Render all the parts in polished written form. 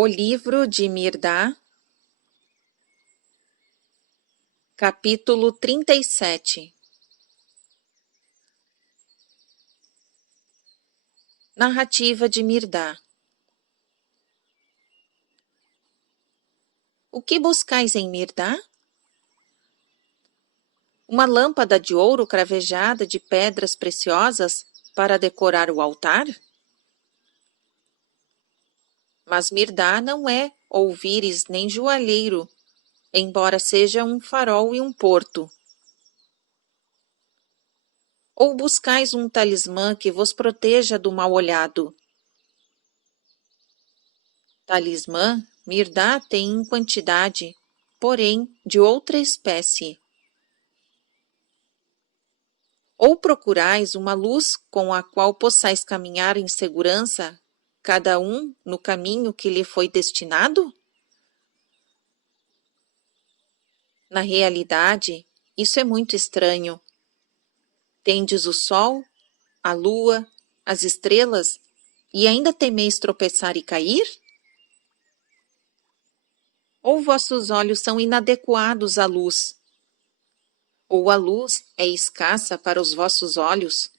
O livro de Mirdá, capítulo 37. Narrativa de Mirdá. O que buscais em Mirdá? Uma lâmpada de ouro cravejada de pedras preciosas para decorar o altar? Mas Mirdá não é ouvires nem joalheiro, embora seja um farol e um porto. Ou buscais um talismã que vos proteja do mal-olhado? Talismã, Mirdá tem em quantidade, porém de outra espécie. Ou procurais uma luz com a qual possais caminhar em segurança, cada um no caminho que lhe foi destinado? Na realidade, isso é muito estranho. Tendes o sol, a lua, as estrelas, e ainda temeis tropeçar e cair? Ou vossos olhos são inadequados à luz? Ou a luz é escassa para os vossos olhos?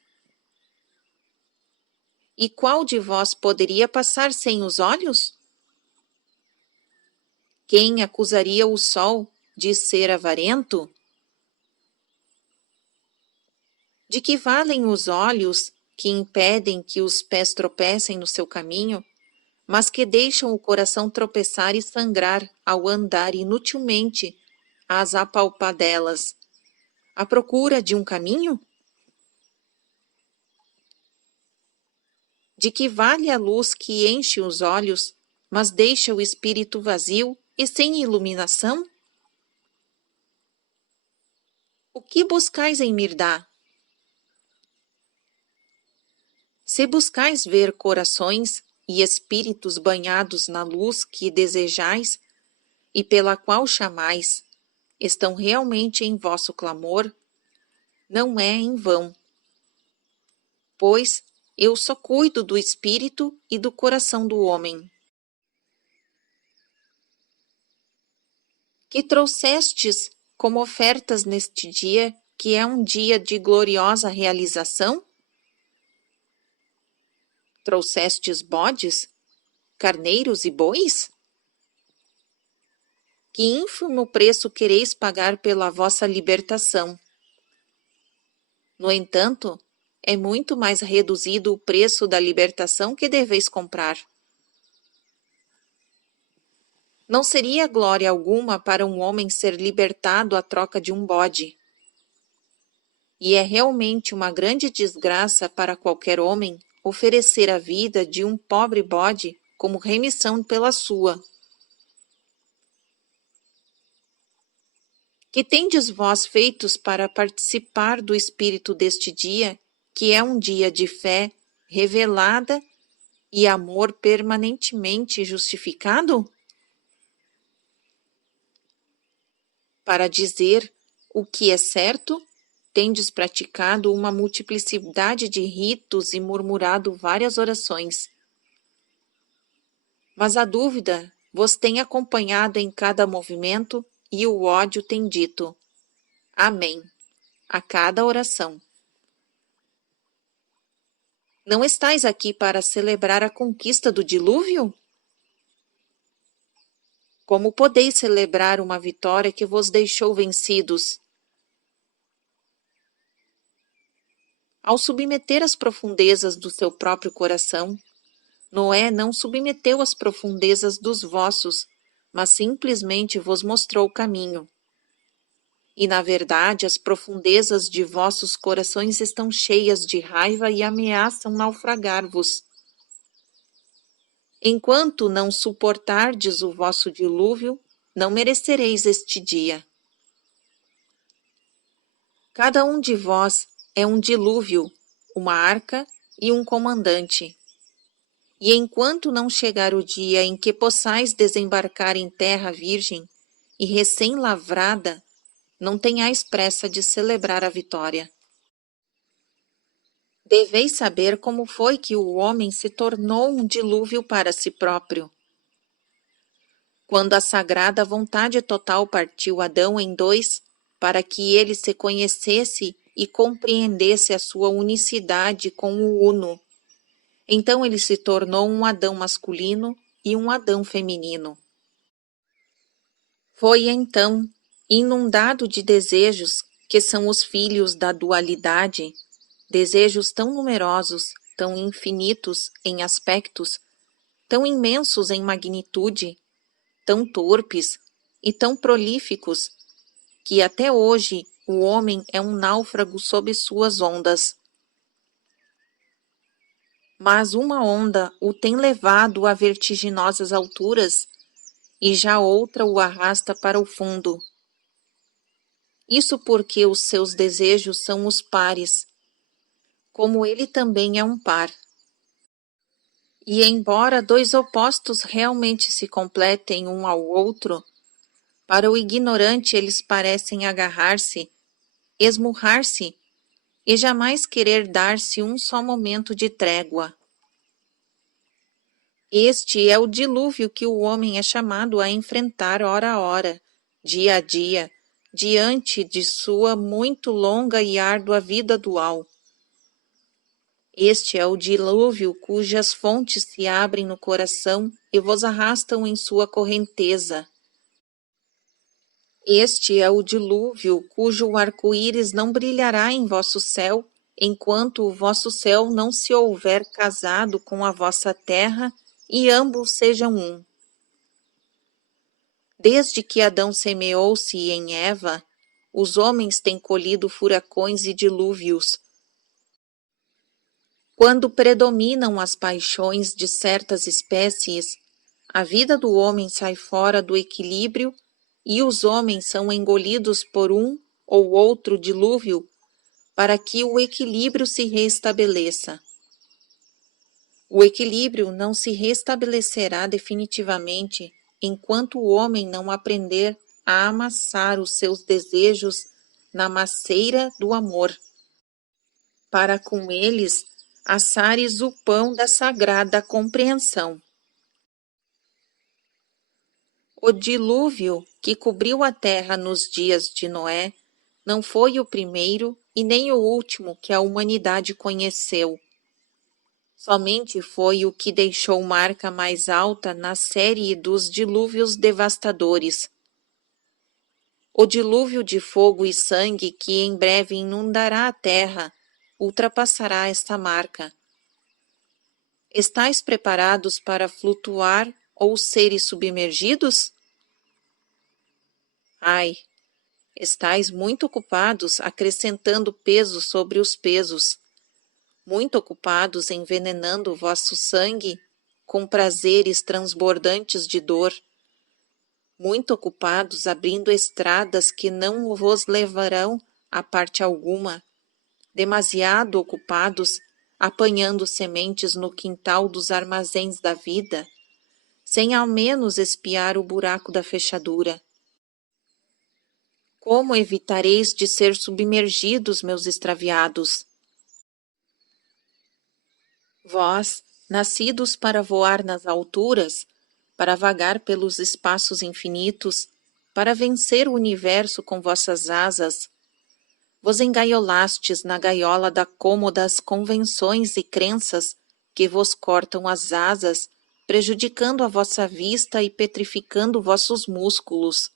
E qual de vós poderia passar sem os olhos? Quem acusaria o sol de ser avarento? De que valem os olhos que impedem que os pés tropecem no seu caminho, mas que deixam o coração tropeçar e sangrar ao andar inutilmente às apalpadelas, à procura de um caminho? De que vale a luz que enche os olhos, mas deixa o espírito vazio e sem iluminação? O que buscais em Mirdá? Se buscais ver corações e espíritos banhados na luz que desejais e pela qual chamais, estão realmente em vosso clamor, não é em vão. Pois eu só cuido do espírito e do coração do homem. Que trouxestes como ofertas neste dia, que é um dia de gloriosa realização? Trouxestes bodes, carneiros e bois? Que ínfimo preço quereis pagar pela vossa libertação. No entanto, é muito mais reduzido o preço da libertação que deveis comprar. Não seria glória alguma para um homem ser libertado à troca de um bode. E é realmente uma grande desgraça para qualquer homem oferecer a vida de um pobre bode como remissão pela sua. Que tendes vós feitos para participar do espírito deste dia, que é um dia de fé revelada e amor permanentemente justificado? Para dizer o que é certo, tendes praticado uma multiplicidade de ritos e murmurado várias orações. Mas a dúvida vos tem acompanhado em cada movimento e o ódio tem dito Amém a cada oração. Não estais aqui para celebrar a conquista do dilúvio? Como podeis celebrar uma vitória que vos deixou vencidos? Ao submeter as profundezas do seu próprio coração, Noé não submeteu as profundezas dos vossos, mas simplesmente vos mostrou o caminho. E, na verdade, as profundezas de vossos corações estão cheias de raiva e ameaçam naufragar-vos. Enquanto não suportardes o vosso dilúvio, não merecereis este dia. Cada um de vós é um dilúvio, uma arca e um comandante. E enquanto não chegar o dia em que possais desembarcar em terra virgem e recém-lavrada, não tenhais pressa de celebrar a vitória. Deveis saber como foi que o homem se tornou um dilúvio para si próprio. Quando a sagrada vontade total partiu Adão em dois, para que ele se conhecesse e compreendesse a sua unicidade com o Uno, então ele se tornou um Adão masculino e um Adão feminino. Foi então, inundado de desejos, que são os filhos da dualidade, desejos tão numerosos, tão infinitos em aspectos, tão imensos em magnitude, tão torpes e tão prolíficos, que até hoje o homem é um náufrago sob suas ondas. Mas uma onda o tem levado a vertiginosas alturas e já outra o arrasta para o fundo. Isso porque os seus desejos são os pares, como ele também é um par. E embora dois opostos realmente se completem um ao outro, para o ignorante eles parecem agarrar-se, esmurrar-se e jamais querer dar-se um só momento de trégua. Este é o dilúvio que o homem é chamado a enfrentar hora a hora, dia a dia, diante de sua muito longa e árdua vida dual. Este é o dilúvio cujas fontes se abrem no coração e vos arrastam em sua correnteza. Este é o dilúvio cujo arco-íris não brilhará em vosso céu, enquanto o vosso céu não se houver casado com a vossa terra e ambos sejam um. Desde que Adão semeou-se em Eva, os homens têm colhido furacões e dilúvios. Quando predominam as paixões de certas espécies, a vida do homem sai fora do equilíbrio e os homens são engolidos por um ou outro dilúvio para que o equilíbrio se restabeleça. O equilíbrio não se restabelecerá definitivamente enquanto o homem não aprender a amassar os seus desejos na macieira do amor, para com eles assares o pão da sagrada compreensão. O dilúvio que cobriu a terra nos dias de Noé não foi o primeiro e nem o último que a humanidade conheceu. Somente foi o que deixou marca mais alta na série dos dilúvios devastadores. O dilúvio de fogo e sangue que em breve inundará a terra ultrapassará esta marca. Estais preparados para flutuar ou seres submergidos? Ai, estais muito ocupados acrescentando peso sobre os pesos, muito ocupados envenenando vosso sangue com prazeres transbordantes de dor, muito ocupados abrindo estradas que não vos levarão a parte alguma, demasiado ocupados apanhando sementes no quintal dos armazéns da vida, sem ao menos espiar o buraco da fechadura. Como evitareis de ser submergidos, meus extraviados? Vós, nascidos para voar nas alturas, para vagar pelos espaços infinitos, para vencer o universo com vossas asas, vos engaiolastes na gaiola da cômodas convenções e crenças que vos cortam as asas, prejudicando a vossa vista e petrificando vossos músculos.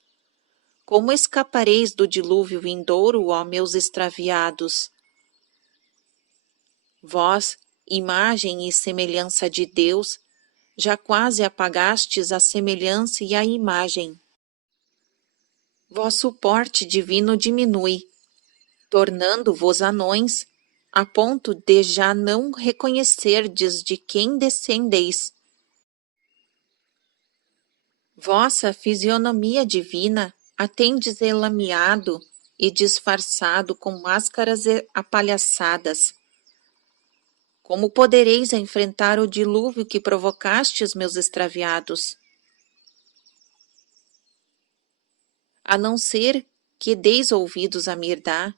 Como escapareis do dilúvio vindouro, ó meus extraviados? Vós, imagem e semelhança de Deus, já quase apagastes a semelhança e a imagem. Vosso porte divino diminui, tornando-vos anões, a ponto de já não reconhecerdes de quem descendeis. Vossa fisionomia divina a tendes elameado e disfarçado com máscaras apalhaçadas. Como podereis enfrentar o dilúvio que provocastes, meus extraviados? A não ser que deis ouvidos a Mirdá,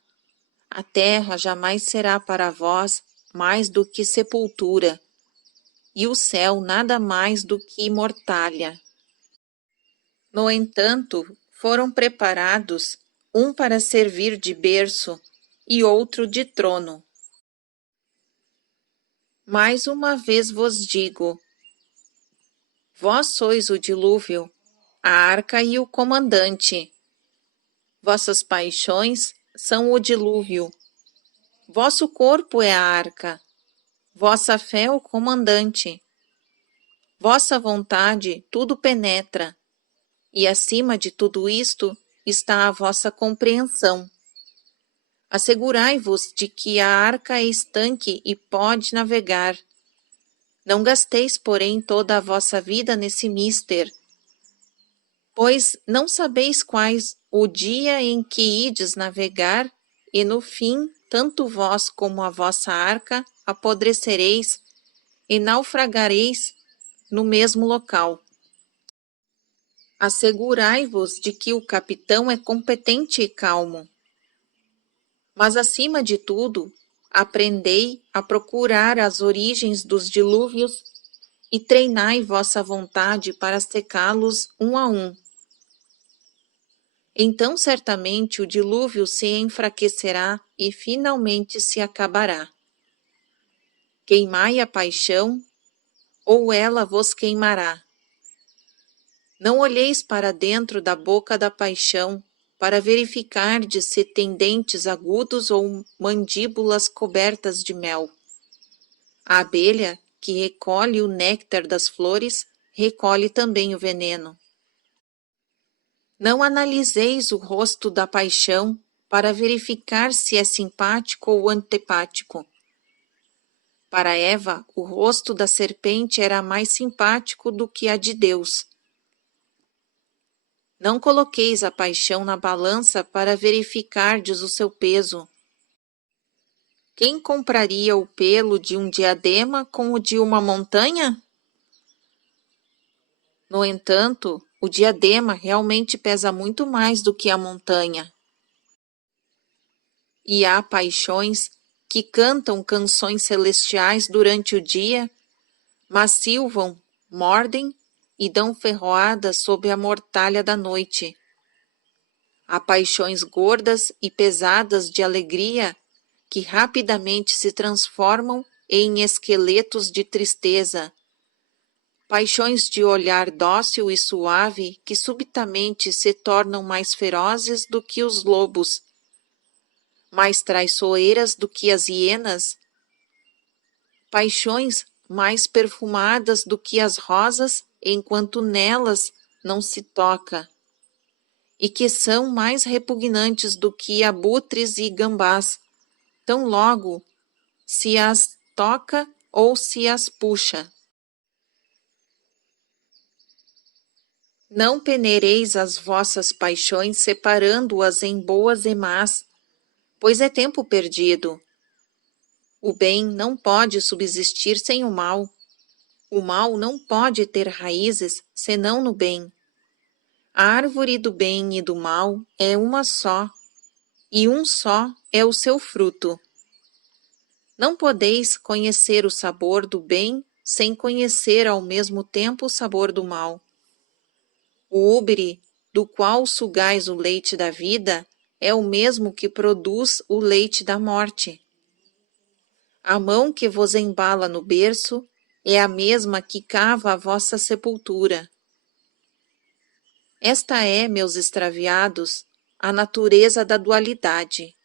a terra jamais será para vós mais do que sepultura, e o céu nada mais do que mortalha. No entanto, foram preparados, um para servir de berço e outro de trono. Mais uma vez vos digo: vós sois o dilúvio, a arca e o comandante. Vossas paixões são o dilúvio. Vosso corpo é a arca, vossa fé o comandante. Vossa vontade tudo penetra, e acima de tudo isto está a vossa compreensão. Assegurai-vos de que a arca é estanque e pode navegar. Não gasteis, porém, toda a vossa vida nesse mister, pois não sabeis quais o dia em que ides navegar, e no fim, tanto vós como a vossa arca apodrecereis e naufragareis no mesmo local. Assegurai-vos de que o capitão é competente e calmo. Mas, acima de tudo, aprendei a procurar as origens dos dilúvios e treinai vossa vontade para secá-los um a um. Então, certamente, o dilúvio se enfraquecerá e finalmente se acabará. Queimai a paixão, ou ela vos queimará. Não olheis para dentro da boca da paixão, para verificardes se tem dentes agudos ou mandíbulas cobertas de mel. A abelha, que recolhe o néctar das flores, recolhe também o veneno. Não analiseis o rosto da paixão para verificar se é simpático ou antipático. Para Eva, o rosto da serpente era mais simpático do que a de Deus. Não coloqueis a paixão na balança para verificardes o seu peso. Quem compraria o pelo de um diadema com o de uma montanha? No entanto, o diadema realmente pesa muito mais do que a montanha. E há paixões que cantam canções celestiais durante o dia, mas silvam, mordem e dão ferroadas sob a mortalha da noite. Há paixões gordas e pesadas de alegria que rapidamente se transformam em esqueletos de tristeza. Paixões de olhar dócil e suave que subitamente se tornam mais ferozes do que os lobos, mais traiçoeiras do que as hienas. Paixões mais perfumadas do que as rosas, enquanto nelas não se toca, e que são mais repugnantes do que abutres e gambás, tão logo se as toca ou se as puxa. Não peneireis as vossas paixões separando-as em boas e más, pois é tempo perdido. O bem não pode subsistir sem o mal. O mal não pode ter raízes senão no bem. A árvore do bem e do mal é uma só, e um só é o seu fruto. Não podeis conhecer o sabor do bem sem conhecer ao mesmo tempo o sabor do mal. O úbere, do qual sugais o leite da vida, é o mesmo que produz o leite da morte. A mão que vos embala no berço é a mesma que cava a vossa sepultura. Esta é, meus extraviados, a natureza da dualidade.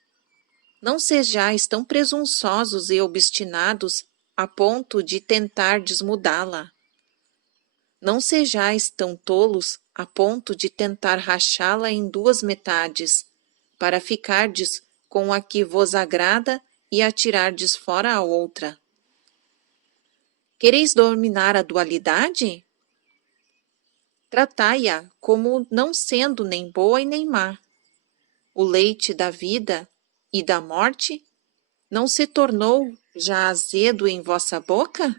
Não sejais tão presunçosos e obstinados a ponto de tentardes mudá-la. Não sejais tão tolos a ponto de tentar rachá-la em duas metades, para ficardes com a que vos agrada e atirardes fora a outra. Quereis dominar a dualidade? Tratai-a como não sendo nem boa e nem má. O leite da vida e da morte não se tornou já azedo em vossa boca?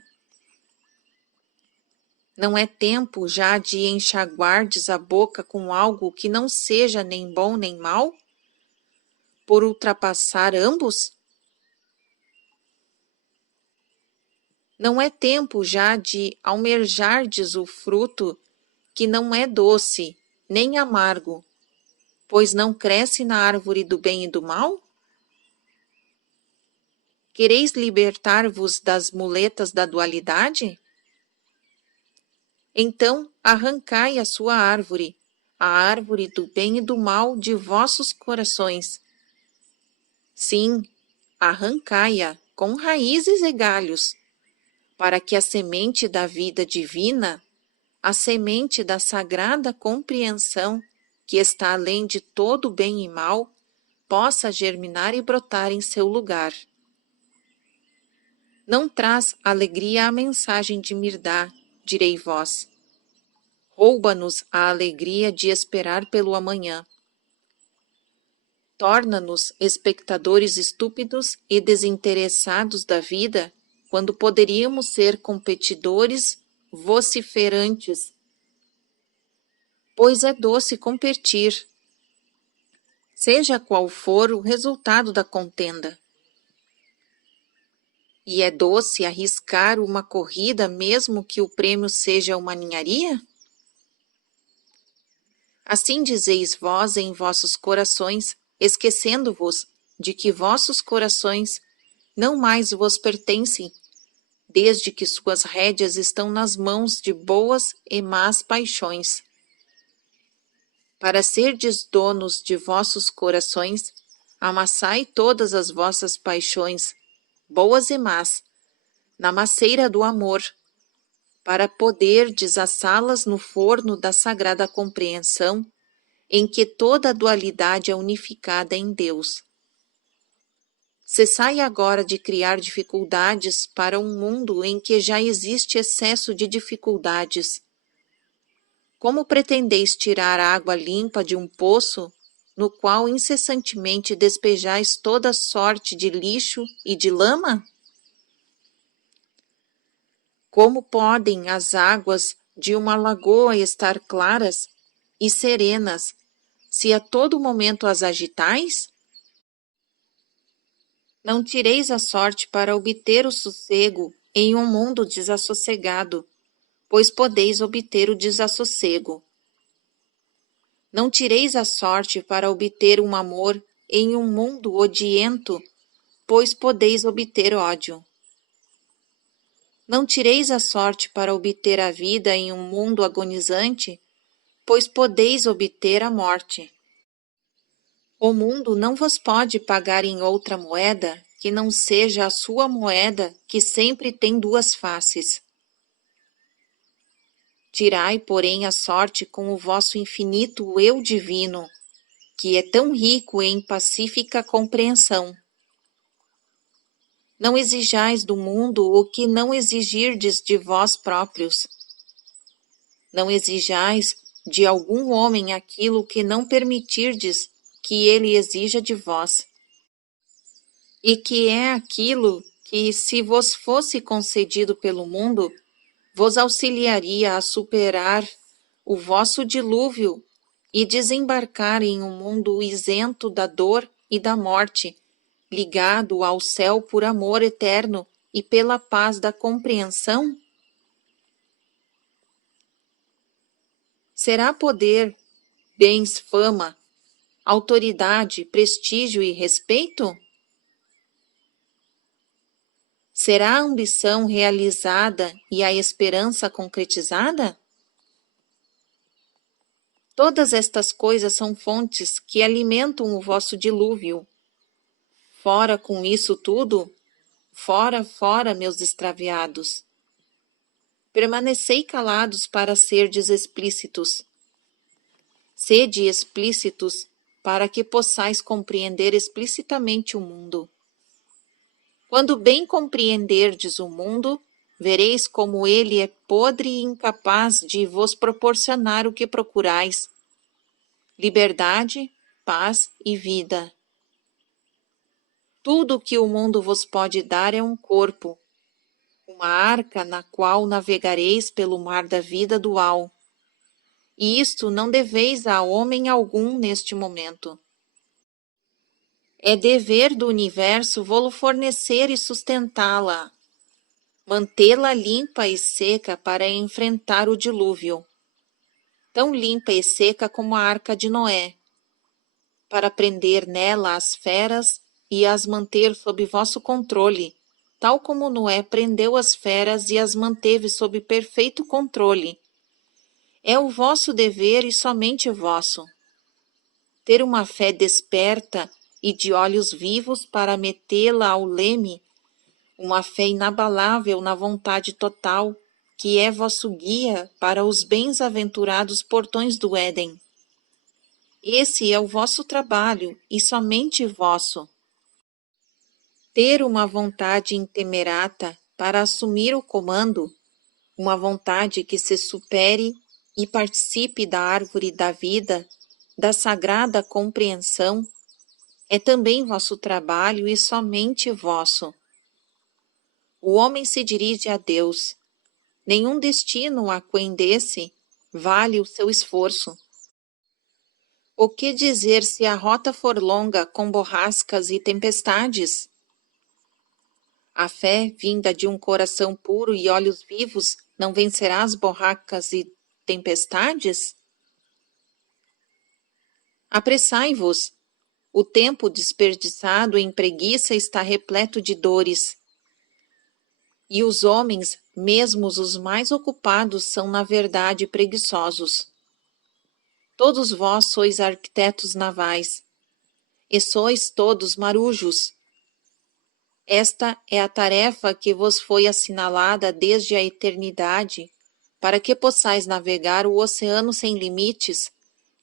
Não é tempo já de enxaguardes a boca com algo que não seja nem bom nem mau, por ultrapassar ambos? Não é tempo já de almejardes o fruto que não é doce, nem amargo, pois não cresce na árvore do bem e do mal? Quereis libertar-vos das muletas da dualidade? Então arrancai a sua árvore, a árvore do bem e do mal de vossos corações. Sim, arrancai-a com raízes e galhos, para que a semente da vida divina, a semente da sagrada compreensão, que está além de todo bem e mal, possa germinar e brotar em seu lugar. Não traz alegria a mensagem de Mirdá, direi vós. Rouba-nos a alegria de esperar pelo amanhã. Torna-nos espectadores estúpidos e desinteressados da vida, quando poderíamos ser competidores vociferantes. Pois é doce competir, seja qual for o resultado da contenda. E é doce arriscar uma corrida mesmo que o prêmio seja uma ninharia? Assim dizeis vós em vossos corações, esquecendo-vos de que vossos corações não mais vos pertencem, desde que suas rédeas estão nas mãos de boas e más paixões. Para serdes donos de vossos corações, amassai todas as vossas paixões, boas e más, na maceira do amor, para poderdes assá-las no forno da sagrada compreensão, em que toda a dualidade é unificada em Deus. Cessai agora de criar dificuldades para um mundo em que já existe excesso de dificuldades. Como pretendeis tirar água limpa de um poço, no qual incessantemente despejais toda sorte de lixo e de lama? Como podem as águas de uma lagoa estar claras e serenas, se a todo momento as agitais? Não tireis a sorte para obter o sossego em um mundo desassossegado, pois podeis obter o desassossego. Não tireis a sorte para obter um amor em um mundo odiento, pois podeis obter ódio. Não tireis a sorte para obter a vida em um mundo agonizante, pois podeis obter a morte. O mundo não vos pode pagar em outra moeda que não seja a sua moeda, que sempre tem duas faces. Tirai, porém, a sorte com o vosso infinito eu divino, que é tão rico em pacífica compreensão. Não exijais do mundo o que não exigirdes de vós próprios. Não exijais de algum homem aquilo que não permitirdes que ele exija de vós. E que é aquilo que, se vos fosse concedido pelo mundo, vos auxiliaria a superar o vosso dilúvio e desembarcar em um mundo isento da dor e da morte, ligado ao céu por amor eterno e pela paz da compreensão? Será poder, bens, fama, autoridade, prestígio e respeito? Será a ambição realizada e a esperança concretizada? Todas estas coisas são fontes que alimentam o vosso dilúvio. Fora com isso tudo, fora, fora, meus extraviados. Permanecei calados para serdes explícitos. Sede explícitos para que possais compreender explicitamente o mundo. Quando bem compreenderdes o mundo, vereis como ele é podre e incapaz de vos proporcionar o que procurais: liberdade, paz e vida. Tudo o que o mundo vos pode dar é um corpo, uma arca na qual navegareis pelo mar da vida dual. E isto não deveis a homem algum neste momento. É dever do universo vô-lo fornecer e sustentá-la, mantê-la limpa e seca para enfrentar o dilúvio. tão limpa e seca como a arca de Noé, para prender nela as feras e as manter sob vosso controle, tal como Noé prendeu as feras e as manteve sob perfeito controle. É o vosso dever e somente vosso. Ter uma fé desperta e de olhos vivos para metê-la ao leme, uma fé inabalável na vontade total, que é vosso guia para os bens-aventurados portões do Éden. Esse é o vosso trabalho, e somente vosso. Ter uma vontade intemerata para assumir o comando, uma vontade que se supere e participe da árvore da vida, da sagrada compreensão, é também vosso trabalho e somente vosso. O homem se dirige a Deus. Nenhum destino aquém desse vale o seu esforço. O que dizer se a rota for longa, com borrascas e tempestades? A fé, vinda de um coração puro e olhos vivos, não vencerá as borrascas e tempestades? Apressai-vos. O tempo desperdiçado em preguiça está repleto de dores. E os homens, mesmo os mais ocupados, são na verdade preguiçosos. Todos vós sois arquitetos navais, e sois todos marujos. Esta é a tarefa que vos foi assinalada desde a eternidade, para que possais navegar o oceano sem limites,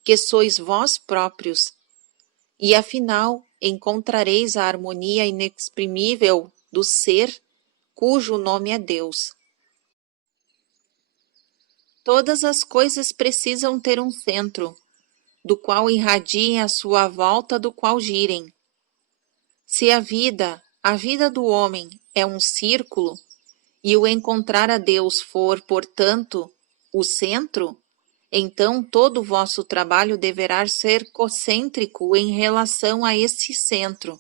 que sois vós próprios, e afinal encontrareis a harmonia inexprimível do ser, cujo nome é Deus. Todas as coisas precisam ter um centro, do qual irradiem a sua volta, do qual girem. Se a vida do homem é um círculo, e o encontrar a Deus for, portanto, o centro, então todo o vosso trabalho deverá ser concêntrico em relação a esse centro.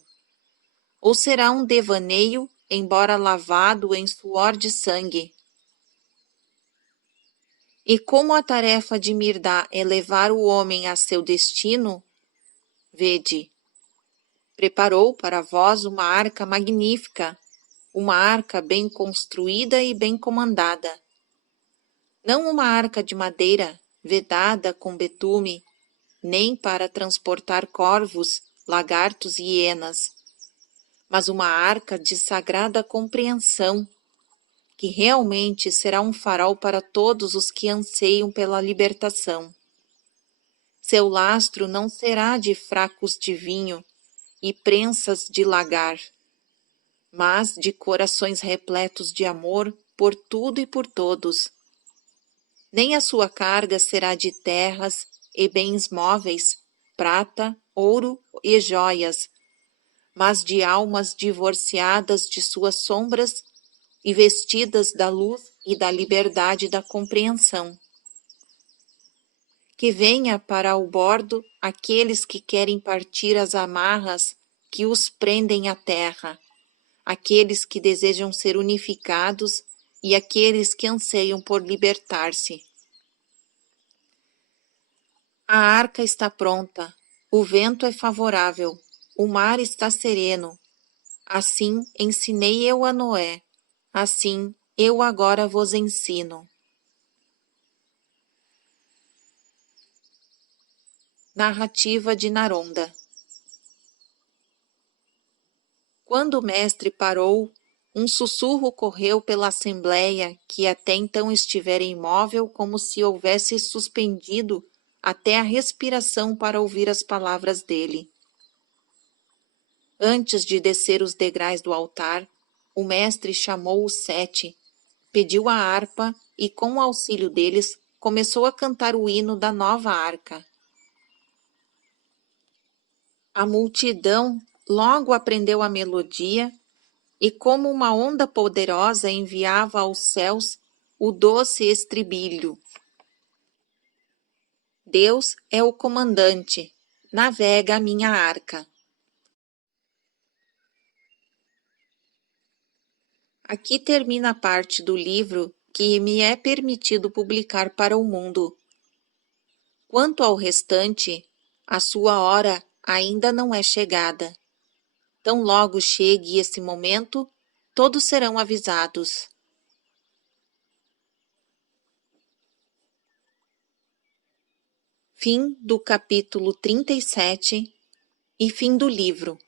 Ou será um devaneio, embora lavado em suor de sangue. E como a tarefa de Mirdá é levar o homem a seu destino, vede, preparou para vós uma arca magnífica, uma arca bem construída e bem comandada. Não uma arca de madeira, vedada com betume, nem para transportar corvos, lagartos e hienas, mas uma arca de sagrada compreensão, que realmente será um farol para todos os que anseiam pela libertação. Seu lastro não será de fracos de vinho e prensas de lagar, mas de corações repletos de amor por tudo e por todos. Nem a sua carga será de terras e bens móveis, prata, ouro e joias, mas de almas divorciadas de suas sombras e vestidas da luz e da liberdade da compreensão. Que venha para o bordo aqueles que querem partir as amarras que os prendem à terra, aqueles que desejam ser unificados e aqueles que anseiam por libertar-se. A arca está pronta, o vento é favorável, o mar está sereno. Assim ensinei eu a Noé, assim eu agora vos ensino. Narrativa de Naronda. Quando o mestre parou, um sussurro correu pela assembleia, que até então estivera imóvel como se houvesse suspendido até a respiração para ouvir as palavras dele. Antes de descer os degraus do altar, o mestre chamou os 7, pediu a harpa e, com o auxílio deles, começou a cantar o hino da nova arca. A multidão logo aprendeu a melodia e, como uma onda poderosa, enviava aos céus o doce estribilho. Deus é o comandante, navega a minha arca. Aqui termina a parte do livro que me é permitido publicar para o mundo. Quanto ao restante, a sua hora ainda não é chegada. Tão logo chegue esse momento, todos serão avisados. Fim do capítulo 37 e fim do livro.